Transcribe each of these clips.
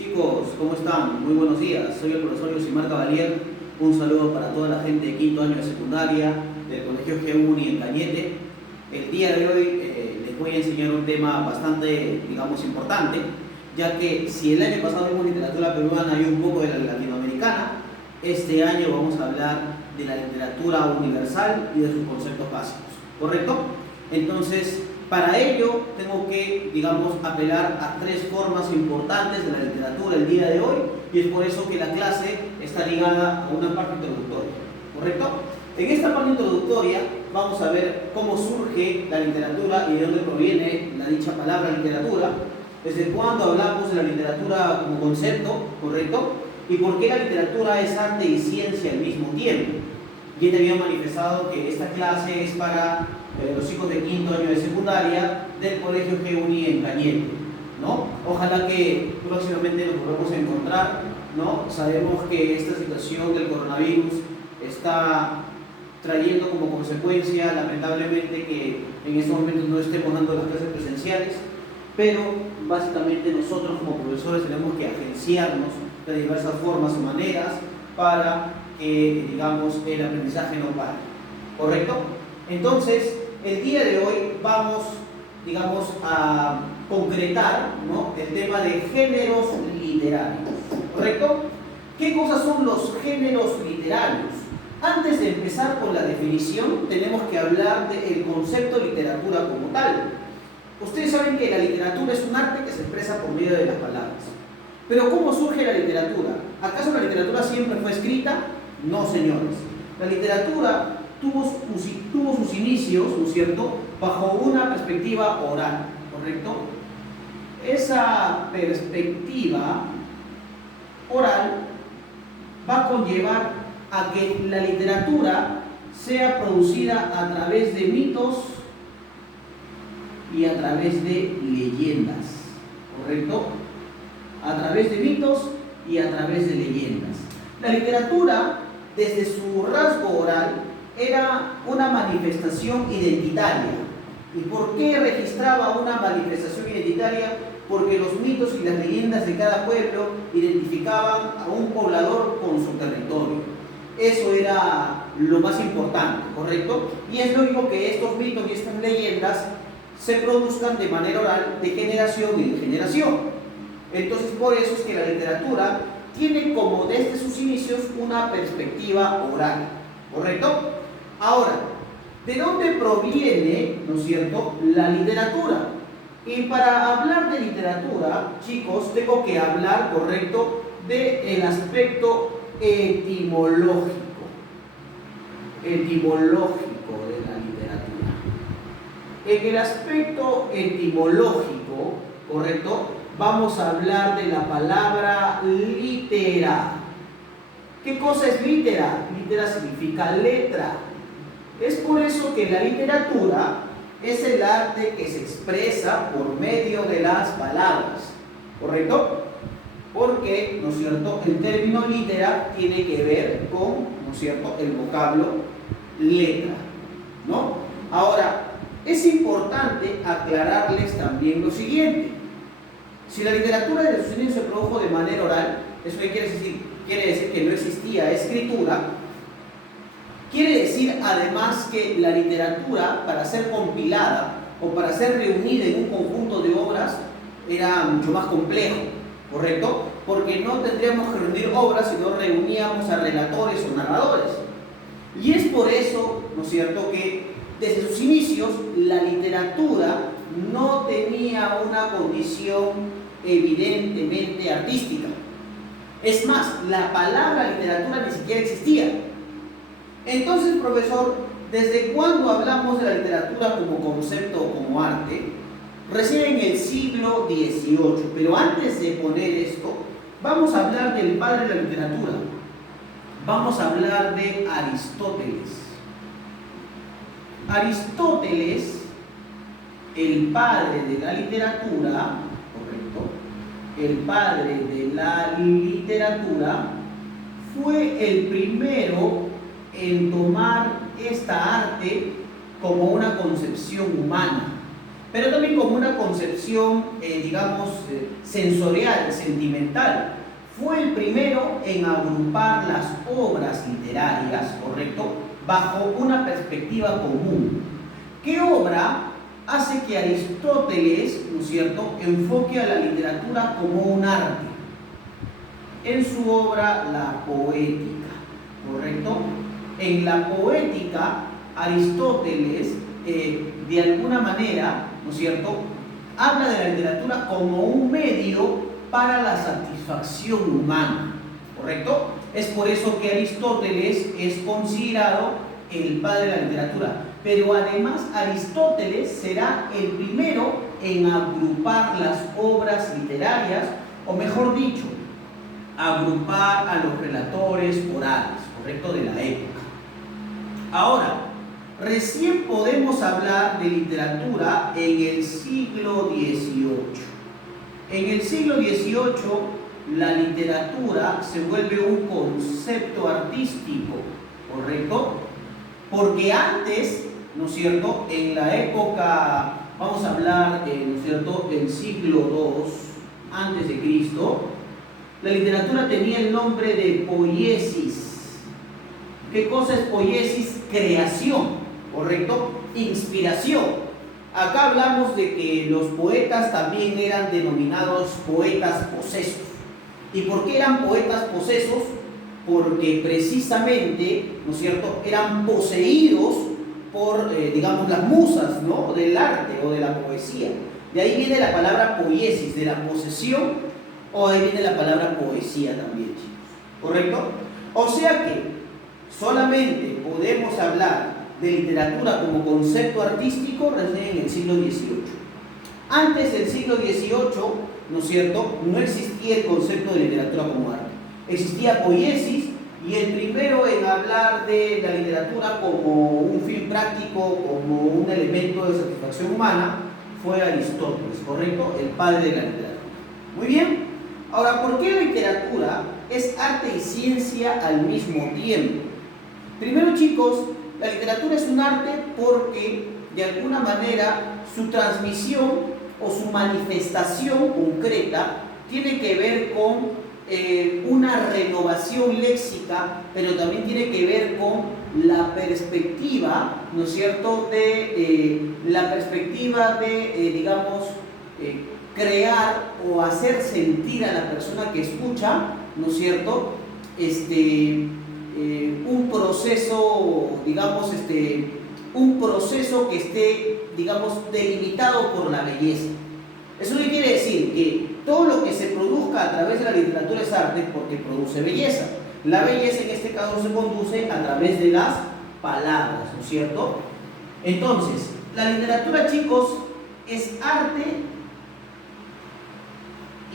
Chicos, ¿cómo están? Muy buenos días. Soy el profesor Yosimar Cavalier. Un saludo para toda la gente de quinto año de secundaria del Colegio GUNI en Cañete. El día de hoy les voy a enseñar un tema bastante, importante, ya que si el año pasado vimos literatura peruana y un poco de la latinoamericana, este año vamos a hablar de la literatura universal y de sus conceptos básicos, ¿correcto? Entonces, para ello tengo que, apelar a tres formas importantes de la literatura el día de hoy, y es por eso que la clase está ligada a una parte introductoria, ¿correcto? En esta parte introductoria vamos a ver cómo surge la literatura y de dónde proviene la dicha palabra literatura, desde cuándo hablamos de la literatura como concepto, ¿correcto? Y por qué la literatura es arte y ciencia al mismo tiempo. Ya te había manifestado que esta clase es para los hijos de quinto año de secundaria del Colegio GUNI en Cañete, ¿no? Ojalá que próximamente nos volvamos a encontrar, ¿no? Sabemos que esta situación del coronavirus está trayendo como consecuencia, lamentablemente, que en estos momentos no estemos dando las clases presenciales, pero básicamente nosotros como profesores tenemos que agenciarnos de diversas formas o maneras para que, el aprendizaje no pare, ¿correcto? Entonces, el día de hoy vamos, a concretar, ¿no?, el tema de géneros literarios, ¿correcto? ¿Qué cosas son los géneros literarios? Antes de empezar con la definición, tenemos que hablar del concepto de literatura como tal. Ustedes saben que la literatura es un arte que se expresa por medio de las palabras. Pero ¿cómo surge la literatura? ¿Acaso la literatura siempre fue escrita? No, señores. La literatura tuvo sus inicios, ¿no es cierto?, bajo una perspectiva oral, ¿correcto? Esa perspectiva oral va a conllevar a que la literatura sea producida a través de mitos y a través de leyendas, ¿correcto? A través de mitos y a través de leyendas. La literatura, desde su rasgo oral, era una manifestación identitaria. ¿Y por qué registraba una manifestación identitaria? Porque los mitos y las leyendas de cada pueblo identificaban a un poblador con su territorio. Eso era lo más importante, ¿correcto? Y es lógico que estos mitos y estas leyendas se produzcan de manera oral, de generación en generación. Entonces, por eso es que la literatura tiene como desde sus inicios una perspectiva oral, ¿correcto? Ahora, ¿de dónde proviene, no es cierto?, la literatura? Y para hablar de literatura, chicos, tengo que hablar, ¿correcto?, del aspecto etimológico de la literatura. En el aspecto etimológico, ¿correcto?, vamos a hablar de la palabra litera. ¿Qué cosa es litera? Litera significa letra. Es por eso que la literatura es el arte que se expresa por medio de las palabras, ¿correcto? Porque, ¿no es cierto?, el término litera tiene que ver con, ¿no es cierto?, el vocablo letra, ¿no? Ahora, es importante aclararles también lo siguiente. Si la literatura desde sus inicios se produjo de manera oral, ¿eso qué quiere decir? Quiere decir que no existía escritura. Quiere decir además que la literatura, para ser compilada o para ser reunida en un conjunto de obras, era mucho más complejo, ¿correcto? Porque no tendríamos que reunir obras, sino reuníamos a relatores o narradores. Y es por eso, ¿no es cierto?, que desde sus inicios la literatura no tenía una condición evidentemente artística. Es más, la palabra literatura ni siquiera existía. Entonces, profesor, ¿desde cuándo hablamos de la literatura como concepto o como arte? Recién en el siglo XVIII. Pero antes de poner esto, vamos a hablar del padre de la literatura. Vamos a hablar de Aristóteles. Aristóteles, el padre de la literatura, ¿correcto?, el padre de la literatura, fue el primero en tomar esta arte como una concepción humana. pero también como una concepción, digamos, sensorial, sentimental. Fue el primero en agrupar las obras literarias, ¿correcto?, bajo una perspectiva común. ¿Qué obra hace que Aristóteles, ¿no es cierto?, enfoque a la literatura como un arte? En su obra La Poética, ¿correcto? En la Poética, Aristóteles, de alguna manera, ¿no es cierto?, habla de la literatura como un medio para la satisfacción humana, ¿correcto? Es por eso que Aristóteles es considerado el padre de la literatura. Pero además Aristóteles será el primero en agrupar las obras literarias, o mejor dicho, agrupar a los relatores orales, ¿correcto?, de la época. Ahora, recién podemos hablar de literatura en el siglo XVIII. En el siglo XVIII, la literatura se vuelve un concepto artístico, ¿correcto? Porque antes, ¿no es cierto?, en la época, vamos a hablar, ¿no es cierto?, del siglo II antes de Cristo, la literatura tenía el nombre de poiesis. ¿Qué cosa es poiesis? Creación, ¿correcto? Inspiración. Acá hablamos de que los poetas también eran denominados poetas posesos. ¿Y por qué eran poetas posesos? Porque precisamente, ¿no es cierto?, eran poseídos por, digamos, las musas, ¿no?, del arte o de la poesía. De ahí viene la palabra poiesis, de la posesión, o ahí viene la palabra poesía también, chicos, ¿correcto? O sea que solamente podemos hablar de literatura como concepto artístico recién en el siglo XVIII. Antes del siglo XVIII, ¿no es cierto?, no existía el concepto de literatura como arte. Existía poiesis, y el primero en hablar de la literatura como un fin práctico, como un elemento de satisfacción humana, fue Aristóteles, ¿correcto?, el padre de la literatura. Muy bien. Ahora, ¿por qué la literatura es arte y ciencia al mismo tiempo? Primero, chicos, la literatura es un arte porque, de alguna manera, su transmisión o su manifestación concreta tiene que ver con una renovación léxica, pero también tiene que ver con la perspectiva, ¿no es cierto?, la perspectiva de digamos, crear o hacer sentir a la persona que escucha, ¿no es cierto?, un proceso, digamos, un proceso que esté, digamos, delimitado por la belleza. ¿Eso qué quiere decir? Que todo lo que se produzca a través de la literatura es arte porque produce belleza. La belleza en este caso se conduce a través de las palabras, ¿no es cierto? Entonces, la literatura, chicos, es arte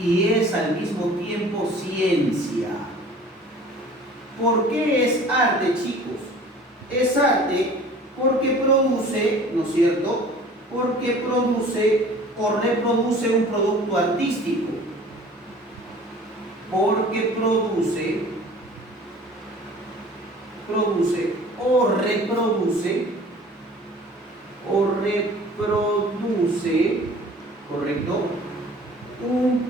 y es al mismo tiempo ciencia. ¿Por qué es arte, chicos? Es arte porque produce, ¿no es cierto?, porque produce o reproduce un producto artístico. Porque produce o reproduce, ¿correcto?, un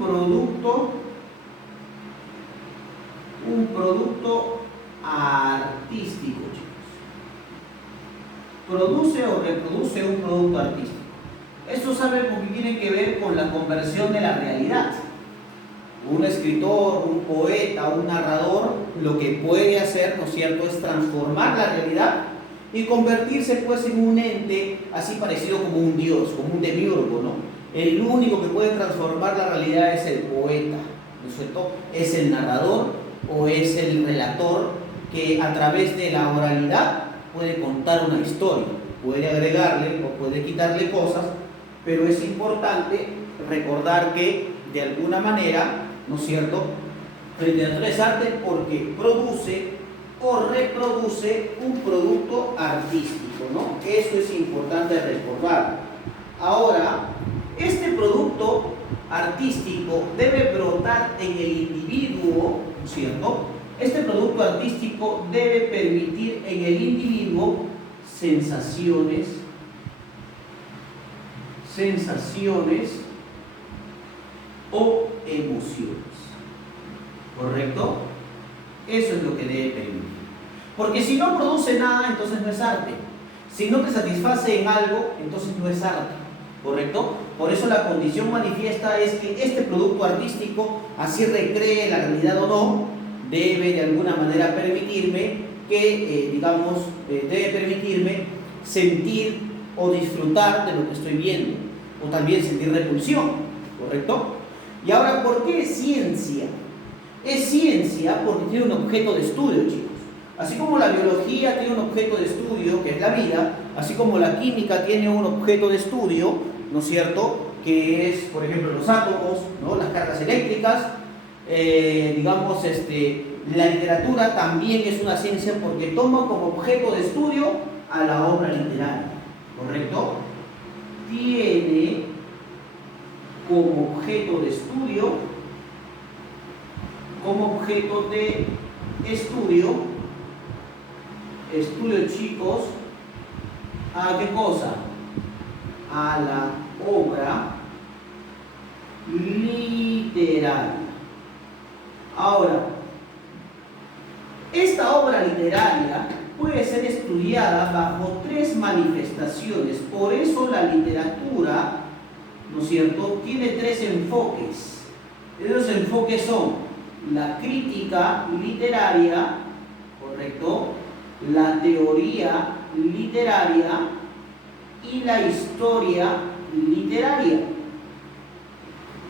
producto artístico, chicos. Produce o reproduce un producto artístico. Esto saben porque tiene que ver con la conversión de la realidad. Un escritor, un poeta, un narrador, lo que puede hacer, ¿no es cierto?, es transformar la realidad y convertirse pues en un ente así parecido como un dios, como un demiurgo, ¿no? El único que puede transformar la realidad es el poeta, ¿no es cierto?, es el narrador o es el relator que a través de la oralidad puede contar una historia, puede agregarle o puede quitarle cosas, pero es importante recordar que de alguna manera, ¿no es cierto?, la literatura es arte porque produce o reproduce un producto artístico, ¿no? Eso es importante recordar. Ahora, este producto artístico debe brotar en el individuo, ¿no es cierto? Este producto artístico debe permitir en el individuo sensaciones sensaciones o emociones. ¿Correcto? Eso es lo que debe permitir. Porque si no produce nada, entonces no es arte. Si no te satisface en algo, entonces no es arte. ¿Correcto? Por eso la condición manifiesta es que este producto artístico, así recree la realidad o no, debe de alguna manera permitirme que, debe permitirme sentir o disfrutar de lo que estoy viendo, o también sentir repulsión, ¿correcto? Y ahora, ¿por qué es ciencia? Es ciencia porque tiene un objeto de estudio, chicos. Así como la biología tiene un objeto de estudio, que es la vida, así como la química tiene un objeto de estudio, ¿no es cierto?, que es, por ejemplo, los átomos, ¿no?, las cargas eléctricas, la literatura también es una ciencia porque toma como objeto de estudio a la obra literaria, ¿correcto? Tiene como objeto de estudio, chicos, ¿a qué cosa? A la obra literaria. Ahora, esta obra literaria puede ser estudiada bajo tres manifestaciones. Por eso la literatura, ¿no es cierto?, tiene tres enfoques. Esos enfoques son la crítica literaria, ¿correcto?, la teoría literaria y la historia literaria.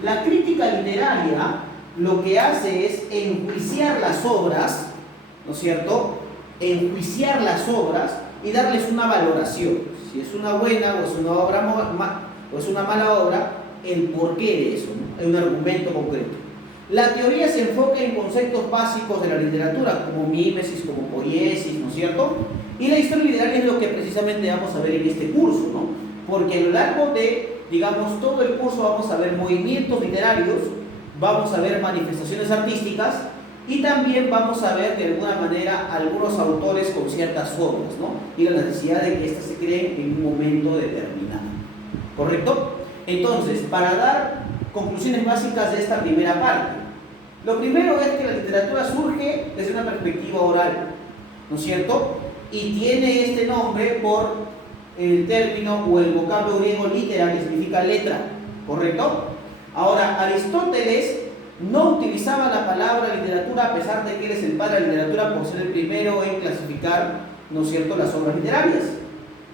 La crítica literaria lo que hace es enjuiciar las obras, ¿no es cierto?, enjuiciar las obras y darles una valoración. Si es una buena o es una obra o es una mala obra, el porqué de eso, ¿no?, hay un argumento concreto. La teoría se enfoca en conceptos básicos de la literatura, como mímesis, como poiesis, ¿no es cierto? Y la historia literaria es lo que precisamente vamos a ver en este curso, ¿no? Porque a lo largo de, todo el curso vamos a ver movimientos literarios, vamos a ver manifestaciones artísticas y también vamos a ver de alguna manera algunos autores con ciertas obras, ¿no?, y la necesidad de que éstas se creen en un momento determinado. ¿Correcto? Entonces, para dar conclusiones básicas de esta primera parte, lo primero es que la literatura surge desde una perspectiva oral, ¿no es cierto?, y tiene este nombre por el término o el vocablo griego litera, que significa letra, ¿correcto? Ahora, Aristóteles no utilizaba la palabra literatura, a pesar de que él es el padre de la literatura por ser el primero en clasificar, ¿no es cierto?, las obras literarias,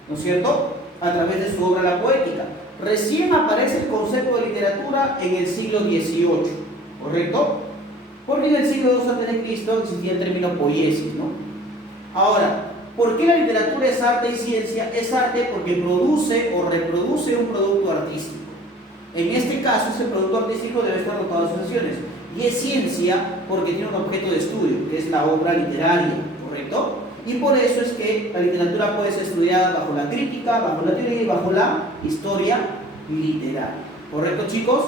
¿no es cierto?, a través de su obra La Poética. Recién aparece el concepto de literatura en el siglo XVIII, ¿correcto? Porque en el siglo II a.C. existía el término poiesis, ¿no? Ahora, ¿por qué la literatura es arte y ciencia? Es arte porque produce o reproduce un producto artístico. En este caso, ese producto artístico debe estar dotado de sensaciones. Y es ciencia porque tiene un objeto de estudio, que es la obra literaria, ¿correcto? Y por eso es que la literatura puede ser estudiada bajo la crítica, bajo la teoría y bajo la historia literaria. ¿Correcto, chicos?